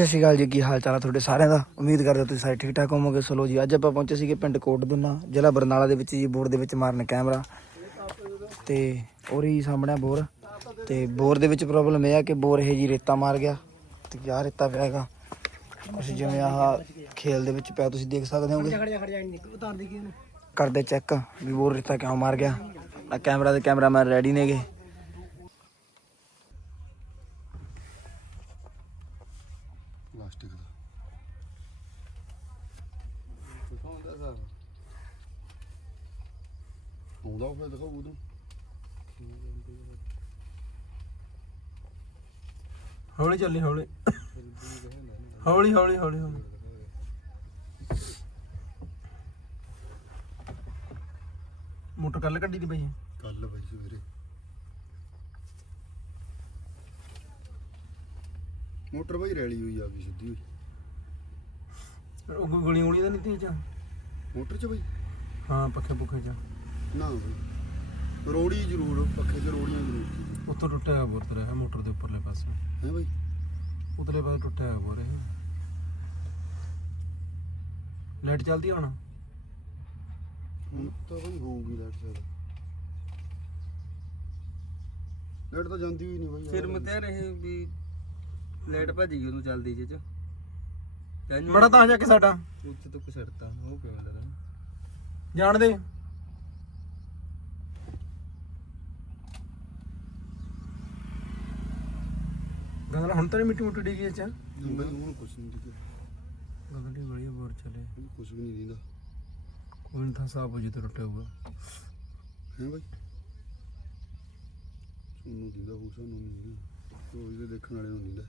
ਸਤਿ ਸ਼੍ਰੀ ਅਕਾਲ ਜੀ ਕੀ ਹਾਲ ਚਾਲ ਆ ਤੁਹਾਡੇ ਸਾਰਿਆਂ ਦਾ? ਉਮੀਦ ਕਰਦੇ ਹਾਂ ਤੁਸੀਂ ਸਾਰੇ ਠੀਕ ਠਾਕ ਹੋਵੋਗੇ। ਸੋ ਲੋ ਜੀ ਅੱਜ ਆਪਾਂ ਪਹੁੰਚੇ ਸੀਗੇ ਪਿੰਡ ਕੋਟਦੁਨਾ ਜ਼ਿਲ੍ਹਾ ਬਰਨਾਲਾ ਦੇ ਵਿੱਚ ਜੀ ਬੋਰ ਦੇ ਵਿੱਚ ਮਾਰਨ ਕੈਮਰਾ। ਤੇ ਉਹਰੀ ਸਾਹਮਣੇ ਬੋਰ। ਤੇ ਬੋਰ ਦੇ ਵਿੱਚ ਪ੍ਰੋਬਲਮ ਇਹ ਆ ਕਿ ਬੋਰ ਇਹ ਜੀ ਰੇਤਾ ਮਾਰ ਗਿਆ ਤੇ ਯਾਰ ਰੇਤਾ ਪਿਆ ਹੈਗਾ। ਅਸੀਂ ਜਿਵੇਂ ਆਹ ਖੇਲ ਦੇ ਵਿੱਚ ਪਿਆ ਤੁਸੀਂ ਦੇਖ ਸਕਦੇ ਹੋਗੇ ਕਰਦੇ ਚੈੱਕ ਵੀ ਬੋਰ ਰੇਤਾ ਕਿਉਂ ਮਾਰ ਗਿਆ। ਆ ਕੈਮਰਾ ਤੇ ਕੈਮਰਾਮੈਨ ਰੈਡੀ ਨੇਗੇ। ਪਲਾਸਟਿਕ ਦਾ। ਆਉਂਦਾ ਉਹ ਫਿਰ ਦਿਖਾਓ ਉਦੋਂ ਹੌਲੀ ਚੱਲੀ ਹੌਲੀ। ਹੌਲੀ ਹੌਲੀ ਹੌਲੀ ਹੌਲੀ। ਮੋਟਰ ਕੱਲ ਕੱਢੀ ਦੀ ਹੈ ਕੱਲ ਬਈ ਸਵੇਰੇ। ਮੋਟਰ ਬਈ ਰੈਲੀ ਹੋਈ ਆ ਗਈ ਸਿੱਧੀ ਹੋਈ। ਉਹ ਕੋਈ ਗੋਲੀ ਗੋਲੀ ਤਾਂ ਨਹੀਂ ਤੀ ਚ? ਮੋਟਰ ਚ ਬਈ? ਹਾਂ ਪੱਖੇ ਪੁੱਖੇ ਚ। ਨਾ ਬਈ। ਰੋੜੀ ਜ਼ਰੂਰ ਪੱਖੇ ਤੇ ਰੋੜੀਆਂ ਜ਼ਰੂਰ ਸੀ। ਉੱਥੋਂ ਟੁੱਟਿਆ ਹੋਇਆ ਬੋਰ ਤੇਰਾ ਹੈ ਮੋਟਰ ਦੇ ਉੱਪਰਲੇ ਪਾਸੇ। ਹੈ ਬਈ? ਉਤਲੇ ਪਾਸੇ ਟੁੱਟਿਆ ਹੋਇਆ ਬੋਰ ਇਹ। ਲਾਈਟ ਚੱਲਦੀ ਹੁਣ? ਹੁਣ ਤਾਂ ਬਈ ਹੋਊਗੀ ਲਾਈਟ ਸ਼ਾਇਦ ਲਾਈਟ ਤਾਂ ਜਾਂਦੀ ਹੋਈ ਨਹੀਂ ਬਈ। ਫਿਰ ਮਤੇ ਰਹੇ ਵੀ ਲਾਈਟ ਭੱਜ ਗਈ ਉਹਨੂੰ ਚੱਲਦੀ ਜੇ ਚ। ਜਾਨੂੰ ਬੜਾ ਤਾਂ ਜਾ ਕੇ ਸਾਡਾ। ਉੱਥੇ ਤੋਂ ਛੱਡਤਾ ਉਹ ਕਿਵੇਂ ਲੱਗਦਾ ਜਾਣ ਦੇ ਗੰਗਲਾ ਹੁਣ ਤਾਂ ਨਹੀਂ ਮਿੱਟੀ ਮੁੱਟੀ ਡਿੱਗੀ ਚ। ਬਈ ਹੁਣ ਕੁਛ ਨਹੀਂ ਦਿਖਿਆ ਗੰਗਲੀ ਬੜੀ ਬੋਰ ਚਲੇ। ਕੁਛ ਵੀ ਨਹੀਂ ਦਿੰਦਾ। ਕੋਈ ਨਹੀਂ ਤਾਂ ਸਾਫ਼ ਹੋ ਜੇ ਤੇ ਟੁੱਟਿਆ ਹੋਊਗਾ। ਹੈ ਬਈ? ਸਾਨੂੰ ਦਿੰਦਾ ਹੋ ਸਾਨੂੰ ਨਹੀਂ ਦਿੰਦਾ। ਉਹ ਇਹਦੇ ਦੇਖਣ ਵਾਲੇ ਨੂੰ ਦਿੰਦਾ।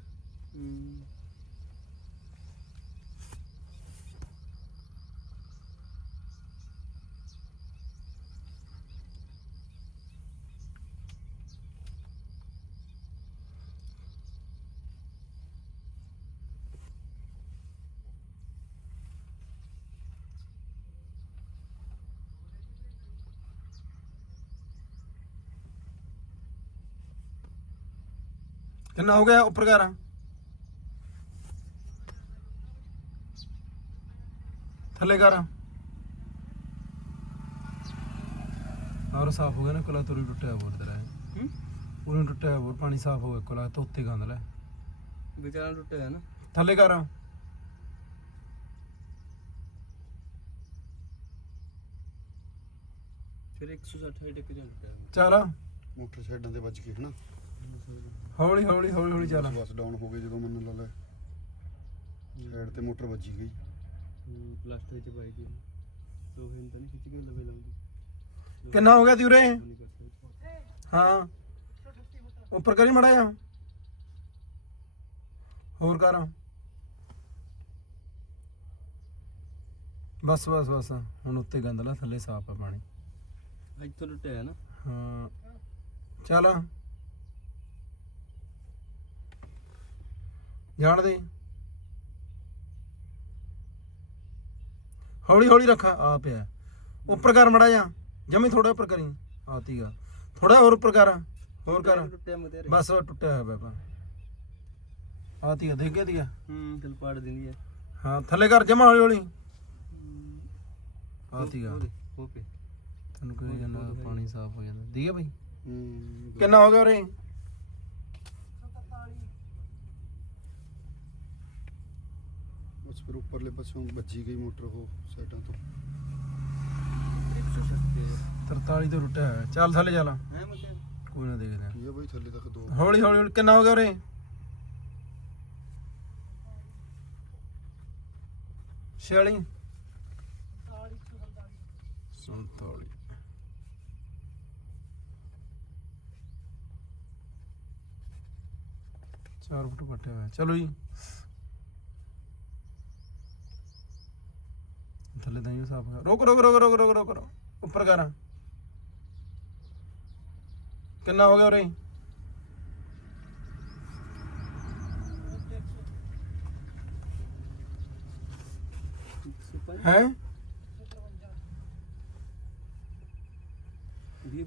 ਕਿੰਨਾ ਹੋ ਗਿਆ ਉੱਪਰ ਕਰਾਂ ਥੱਲੇ ਕਰਾਂ। ਔਰ ਸਾਫ਼ ਹੋ ਗਿਆ ਨਾ ਕੋਲਾ ਤੁਰੀ ਟੁੱਟਿਆ ਬੋਰ ਤੇਰਾ ਹੂੰ? ਉਹਨੂੰ ਟੁੱਟਿਆ ਬੋਰ ਪਾਣੀ ਸਾਫ਼ ਹੋ ਗਿਆ ਕੋਲਾ ਤਾਂ ਉੱਤੇ ਗੰਦ ਲੈ। ਵਿਚਾਰਾ ਟੁੱਟਿਆ ਨਾ। ਥੱਲੇ ਕਰਾਂ। ਫਿਰ 160 ਟਿਕ ਜਾ ਟੁੱਟਿਆ ਚੱਲ। ਮੋਟਰ ਸਾਈਡਾਂ ਤੇ ਵੱਜ ਕੇ ਹਨਾ? ਹੌਲੀ ਹੌਲੀ ਹੌਲੀ ਹੌਲੀ ਚੱਲ। ਬਸ ਡਾਊਨ ਹੋ ਗਏ ਜਦੋਂ ਮੰਨ ਲਾ ਲੈ। ਸਾਈਡ ਤੇ ਮੋਟਰ ਵੱਜੀ ਗਈ। ਪਲਾਸਟਿਕ ਚ ਪਾਈ ਗਈ ਲੋਹੇ ਨੂੰ ਤਾਂ ਨਹੀਂ ਖਿੱਚ ਕੇ ਲਵੇ ਲਾਉਂਦੀ। ਕਿੰਨਾ ਹੋ ਗਿਆ ਤੀ ਉਰੇ? ਹਾਂ। ਉੱਪਰ ਕਰੀ ਮੜਾ ਜਾ। ਹੋਰ ਕਰ। ਬਸ ਬਸ ਬਸ। ਹੁਣ ਉੱਤੇ ਗੰਦ ਲਾ ਥੱਲੇ ਸਾਫ਼ ਆ ਪਾਣੀ। ਇੱਥੋਂ ਟੁੱਟਿਆ ਨਾ। ਹਾਂ। ਚੱਲ। ਜਾਣ ਦੇ। ਹੌਲੀ ਹੌਲੀ ਰੱਖ ਆ ਪਿਆ ਉੱਪਰ ਕਰ ਮੜਾ ਜਾ ਜਮੀ ਥੋੜਾ ਉੱਪਰ ਕਰੀ। ਆਤੀਗਾ ਥੋੜਾ ਹੋਰ ਉੱਪਰ ਕਰ ਹੋਰ ਕਰ। ਟੁੱਟਿਆ ਮਤੇ ਬਸ ਉਹ ਟੁੱਟਿਆ ਹੋਇਆ ਬਾਬਾ ਆਤੀਗਾ ਦੇਖ ਗਿਆ ਤੀਗਾ? ਹੂੰ ਚਲ ਪਾੜ ਦਿੰਦੀ ਹੈ ਹਾਂ ਥੱਲੇ ਕਰ ਜਮਾ ਹੌਲੀ ਹੌਲੀ। ਆਤੀਗਾ ਪੇ ਤੈਨੂੰ ਕੋਈ ਪਾਣੀ ਸਾਫ਼ ਹੋ ਜਾਂਦਾ। ਦੀਗਾ ਬਈ। ਹੂੰ। ਕਿੰਨਾ ਹੋ ਗਿਆ ਉਰੇ? ਬਸ ਫਿਰ ਉੱਪਰਲੇ ਪਾਸੋਂ ਵੱਜੀ ਗਈ ਮੋਟਰ ਉਹ ਸਾਈਡਾਂ ਤੋਂ। 43 ਤੋਂ ਟੁੱਟਿਆ ਹੋਇਆ। ਚੱਲ ਥੱਲੇ ਚੱਲ। ਹੈ ਕੋਈ ਨਾ ਦੇਖਦੇ ਕੀ ਆ ਬਈ ਥੱਲੇ ਤੱਕ ਦੋ। ਹੌਲੀ ਹੌਲੀ ਹੌਲੀ। ਕਿੰਨਾ ਹੋ ਗਿਆ ਉਰੇ? ਛਿਆਲੀ। 47 ਚਾਰ ਫੁੱਟ ਪੱਟਿਆ ਹੋਇਆ। ਚਲੋ ਜੀ। ਥੱਲੇ ਤਾਂ ਹੀ ਸਾਫ਼ ਕਰ ਰੋਕ ਰੋਕ ਰੋਕ ਰੋਕ ਰੋਕ ਰੋਕ ਰੋਕ। ਉੱਪਰ ਕਰ। ਕਿੰਨਾ ਹੋ ਗਿਆ ਉਰੇ? ਹੈ?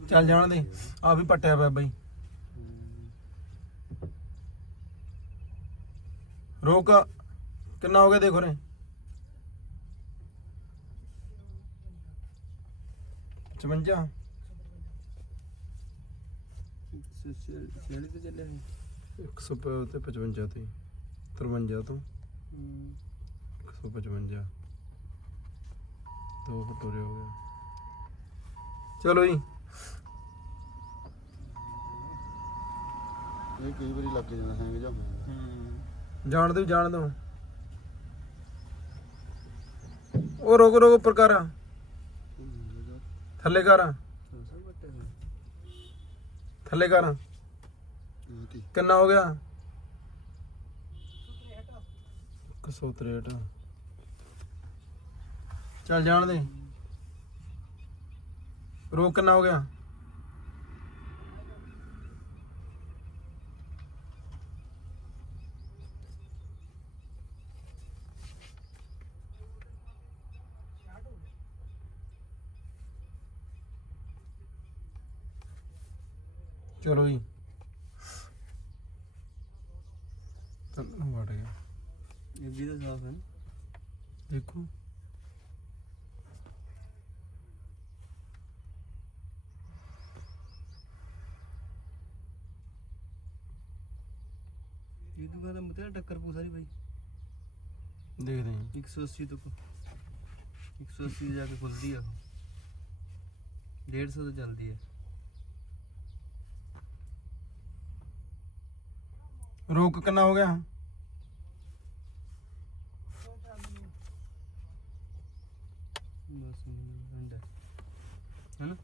ਚੱਲ ਜਾਣ ਦੇ ਆ ਵੀ ਪੱਟਿਆ ਪਿਆ ਬਾਈ। ਰੋਕ, ਕਿੰਨਾ ਹੋ ਗਿਆ ਦੇਖ ਉਰੇ? 55 ਛੇੜੀ ਤੇ ਚੱਲਿਆ ਸੀ। 100 ਤੇ 55 ਤੇ 53 ਤੋਂ। ਹੂੰ। 155 ਦੋ ਫੁੱਟ ਉਰੇ ਹੋ ਗਿਆ। ਚਲੋ ਜੀ। ਇਹ ਕਈ ਵਾਰੀ ਲੱਗ ਜਾਂਦਾ ਹੈਂਗ ਜਾ ਜਾਣ ਦਿਓ ਜਾਣ ਦਿਓ। ਉਹ ਰੋਕ ਰੋਕ ਉੱਪਰ ਕਰ। ਥੱਲੇ ਕਰ। ਥੱਲੇ ਕਰ। ਕਿੰਨਾ ਹੋ ਗਿਆ? 163 ਚੱਲ ਜਾਣ ਦੇ। ਰੋਕ ਕਿੰਨਾ ਹੋ ਗਿਆ? ਚਲੋ ਜੀ। ਚੱਲ ਵੜ ਗਿਆ। ਇਹ ਵੀ ਤਾਂ ਸਾਫ਼ ਹੈ। ਦੇਖੋ। ਇਹ ਤੋਂ ਬਾਅਦ ਮੁੱਤੇ ਟੱਕਰ ਪੂ ਸਾਰੀ ਬਾਈ। ਦੇਖਦੇ ਹਾਂ। 180 ਤੋਂ 180 ਤੇ ਜਾ ਕੇ ਖੁੱਲਦੀ ਆ 150 ਤੋਂ ਚੱਲਦੀ ਹੈ ਰੋਕ ਕਿੰਨਾ ਹੋ ਗਿਆ? ਬਸ ਅੰਡਾ ਹੈਨਾ?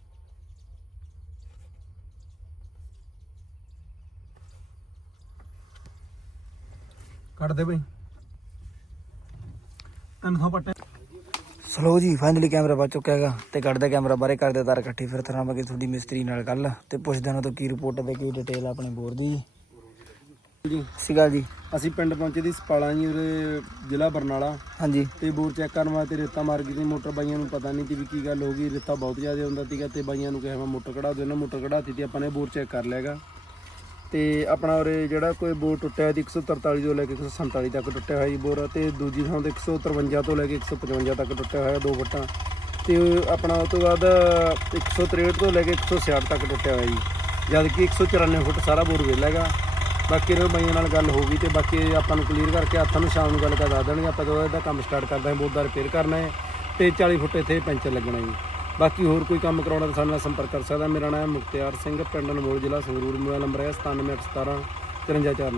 ਕੱਢ ਦੇ ਬਈ। 300 ਪੱਟੇ। ਸਲੋ ਜੀ ਫਾਈਨਲੀ ਕੈਮਰਾ ਬਚ ਚੁੱਕਾ ਹੈਗਾ ਤੇ ਕੱਢਦੇ ਕੈਮਰਾ ਬਾਰੇ ਕਰਦੇ ਤਾਰ ਇਕੱਠੀ ਫਿਰ ਕਰਾਂਗੇ ਤੁਹਾਡੀ ਮਿਸਤਰੀ ਨਾਲ ਗੱਲ ਤੇ ਪੁੱਛਦੇ ਉਹਨਾਂ ਤੋਂ ਕੀ ਰਿਪੋਰਟ ਹੈ ਕੀ ਡਿਟੇਲ ਆਪਣੇ ਬੋਰ ਦੀ। ਜੀ ਸਿਗਾ ਜੀ। ਅਸੀਂ ਪਿੰਡ ਪਹੁੰਚੇ ਦੀ ਸਪਾਲਾ ਜੀ ਉਰੇ ਜ਼ਿਲ੍ਹਾ ਬਰਨਾਲਾ। ਹਾਂਜੀ। ਤੇ ਬੋਰ ਚੈੱਕ ਕਰਨ ਵਾਸਤੇ ਰੇਤਾ ਮਾਰ ਗਈ ਤੇ ਮੋਟਰ ਬਾਈਆਂ ਨੂੰ ਪਤਾ ਨਹੀਂ ਸੀ ਵੀ ਕੀ ਗੱਲ ਹੋ ਗਈ ਰੇਤਾ ਬਹੁਤ ਜ਼ਿਆਦਾ ਹੁੰਦਾ ਸੀਗਾ ਤੇ ਬਾਈਆਂ ਨੂੰ ਕਿਹਾ ਮੈਂ ਮੋਟਰ ਕਢਾ ਦਿਓ ਨਾ ਮੋਟਰ ਕਢਾਤੀ ਤੇ ਆਪਾਂ ਨੇ ਬੋਰ ਚੈੱਕ ਕਰ ਲਿਆਗਾ। ਤੇ ਆਪਣਾ ਉਰੇ ਜਿਹੜਾ ਕੋਈ ਬੋਰ ਟੁੱਟਿਆ ਸੀ 143 ਤੋਂ ਲੈ ਕੇ 147 ਤੱਕ ਟੁੱਟਿਆ ਹੋਇਆ ਜੀ ਬੋਰ ਤੇ ਦੂਜੀ ਥਾਂ ਤੇ 153 ਤੋਂ ਲੈ ਕੇ 155 ਤੱਕ ਟੁੱਟਿਆ ਹੋਇਆ ਦੋ ਫੁੱਟਾਂ। ਤੇ ਆਪਣਾ ਉਸ ਤੋਂ ਬਾਅਦ 163 ਤੋਂ ਲੈ ਕੇ 166 ਤੱਕ ਟੁੱਟਿਆ ਹੋਇਆ ਜੀ। ਜਦ ਕਿ 194 ਫੁੱਟ ਸਾਰਾ ਬੋਰ ਵਿਹਲਾ ਹੈਗਾ। ਬਾਕੀ ਇਹਨਾਂ ਬਾਈਆਂ ਨਾਲ ਗੱਲ ਹੋ ਗਈ ਤੇ ਬਾਕੀ ਆਪਾਂ ਨੂੰ ਕਲੀਅਰ ਕਰਕੇ ਹੱਥਾਂ ਨੂੰ ਸ਼ਾਮ ਨੂੰ ਗੱਲ ਕਰ ਦੱਸ ਦੇਣਗੇ ਆਪਾਂ ਜਦੋਂ ਇਹਦਾ ਕੰਮ ਸਟਾਰਟ ਕਰਦਾ ਹਾਂ ਬੋਰ ਦਾ ਰਿਪੇਅਰ ਕਰਨਾ ਹੈ ਤੇ 40 ਫੁੱਟ ਇੱਥੇ ਪੈਂਚਰ ਲੱਗਣਾ ਜੀ। ਬਾਕੀ ਹੋਰ ਕੋਈ ਕੰਮ ਕਰਾਉਣਾ ਤਾਂ ਸਾਡੇ ਨਾਲ ਸੰਪਰਕ ਕਰ ਸਕਦਾ। ਮੇਰਾ ਨਾਮ ਮੁਖਤਿਆਰ ਸਿੰਘ, ਪਿੰਡ ਅਨਮੋਲ ਜ਼ਿਲ੍ਹਾ ਸੰਗਰੂਰ, ਮੋਬਾਈਲ ਨੰਬਰ ਹੈ 9717 5349